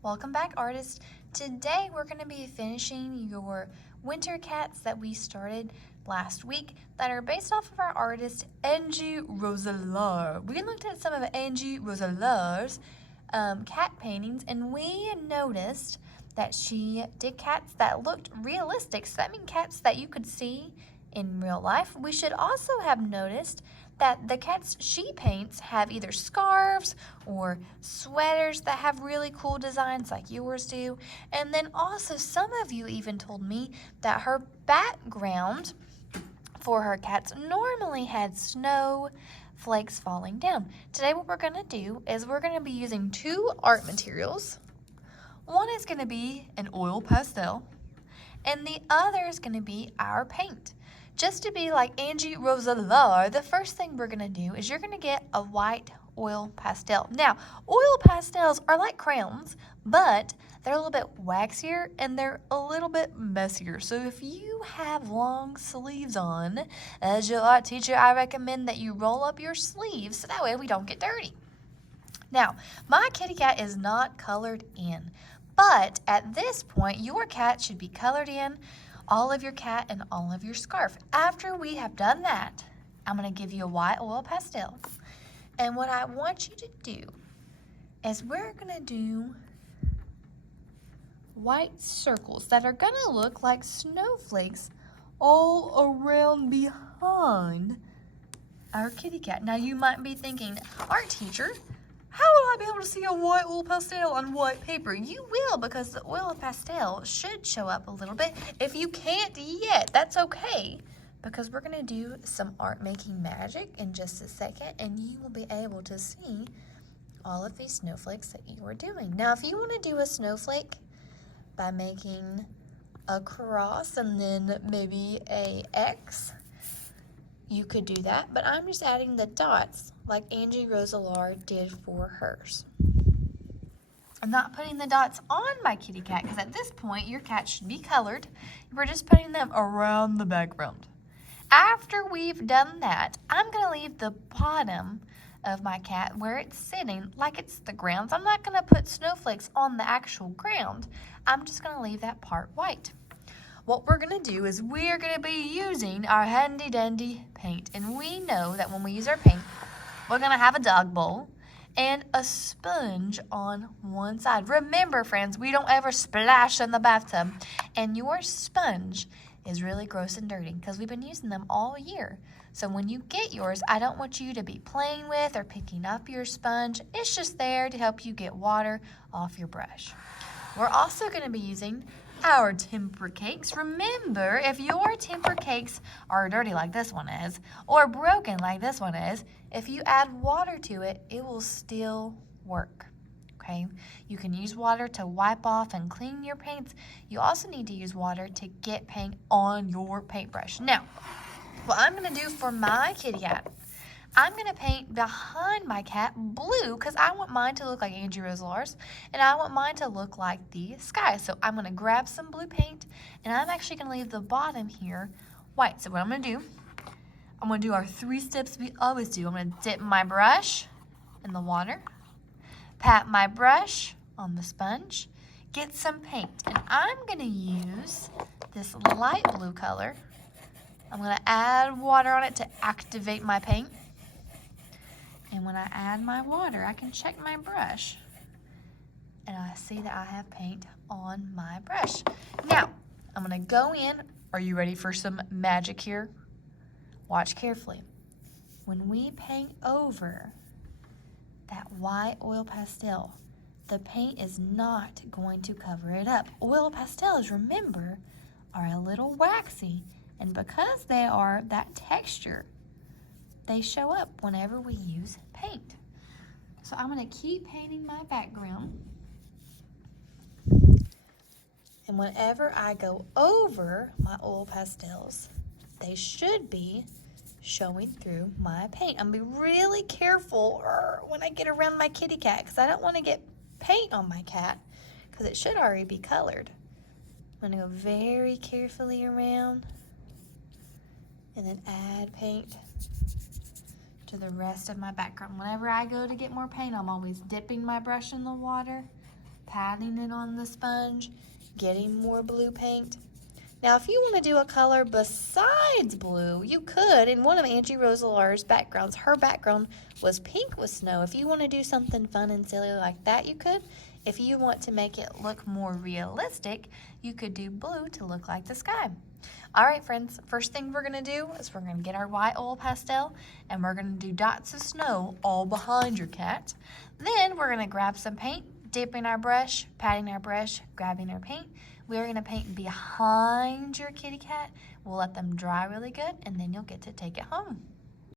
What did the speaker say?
Welcome back, artists. Today we're going to be finishing your winter cats that we started last week that are based off of our artist Angie Rosellar. We looked at some of Angie Rosellar's cat paintings, and we noticed that she did cats that looked realistic. So that means cats that you could see in real life. We should also have noticed that the cats she paints have either scarves or sweaters that have really cool designs like yours do. And then also some of you even told me that her background for her cats normally had snow flakes falling down. Today what we're going to do is we're going to be using two art materials. One is going to be an oil pastel and the other is going to be our paint. Just to be like Angie Rosellar, the first thing we're going to do is you're going to get a white oil pastel. Now, oil pastels are like crayons, but they're a little bit waxier and they're a little bit messier. So if you have long sleeves on, as your art teacher, I recommend that you roll up your sleeves so that way we don't get dirty. Now, my kitty cat is not colored in, but at this point, your cat should be colored in, all of your cat and all of your scarf. After we have done that, I'm going to give you a white oil pastel. And what I want you to do is we're going to do white circles that are going to look like snowflakes all around behind our kitty cat. Now you might be thinking, art teacher, how will I be able to see a white oil pastel on white paper? You will, because the oil pastel should show up a little bit. If you can't yet, that's okay, because we're going to do some art making magic in just a second, and you will be able to see all of these snowflakes that you are doing. Now, if you want to do a snowflake by making a cross and then maybe a X, you could do that, but I'm just adding the dots like Angie Rosellar did for hers. I'm not putting the dots on my kitty cat because at this point your cat should be colored. We're just putting them around the background. After we've done that, I'm going to leave the bottom of my cat where it's sitting like it's the ground. I'm not going to put snowflakes on the actual ground. I'm just going to leave that part white. What we're going to do is we're going to be using our handy dandy paint. And we know that when we use our paint, we're going to have a dog bowl and a sponge on one side. Remember, friends, we don't ever splash in the bathtub. And your sponge is really gross and dirty because we've been using them all year. So when you get yours, I don't want you to be playing with or picking up your sponge. It's just there to help you get water off your brush. We're also going to be using our temper cakes. Remember, if your temper cakes are dirty like this one is, or broken like this one is, if you add water to it, it will still work. Okay? You can use water to wipe off and clean your paints. You also need to use water to get paint on your paintbrush. Now, what I'm going to do for my kitty cat, I'm going to paint behind my cat blue because I want mine to look like Angie Rosellar's and I want mine to look like the sky. So I'm going to grab some blue paint and I'm actually going to leave the bottom here white. So what I'm going to do, I'm going to do our 3 steps we always do. I'm going to dip my brush in the water, pat my brush on the sponge, get some paint. And I'm going to use this light blue color. I'm going to add water on it to activate my paint. And when I add my water, I can check my brush. And I see that I have paint on my brush. Now, I'm going to go in. Are you ready for some magic here? Watch carefully. When we paint over that white oil pastel, the paint is not going to cover it up. Oil pastels, remember, are a little waxy. And because they are that texture, they show up whenever we use paint. So I'm going to keep painting my background. And whenever I go over my oil pastels, they should be showing through my paint. I'm going to be really careful when I get around my kitty cat because I don't want to get paint on my cat because it should already be colored. I'm going to go very carefully around and then add paint to the rest of my background. Whenever I go to get more paint, I'm always dipping my brush in the water patting it on the sponge, getting more blue paint. Now, if you want to do a color besides blue, you could. In one of Angie Roselar's backgrounds, her background was pink with snow. If you want to do something fun and silly like that, you could. If you want to make it look more realistic, you could do blue to look like the sky. All right, friends, first thing we're going to do is we're going to get our white oil pastel, and we're going to do dots of snow all behind your cat. Then we're going to grab some paint, dipping our brush, patting our brush, grabbing our paint. We're going to paint behind your kitty cat. We'll let them dry really good, and then you'll get to take it home.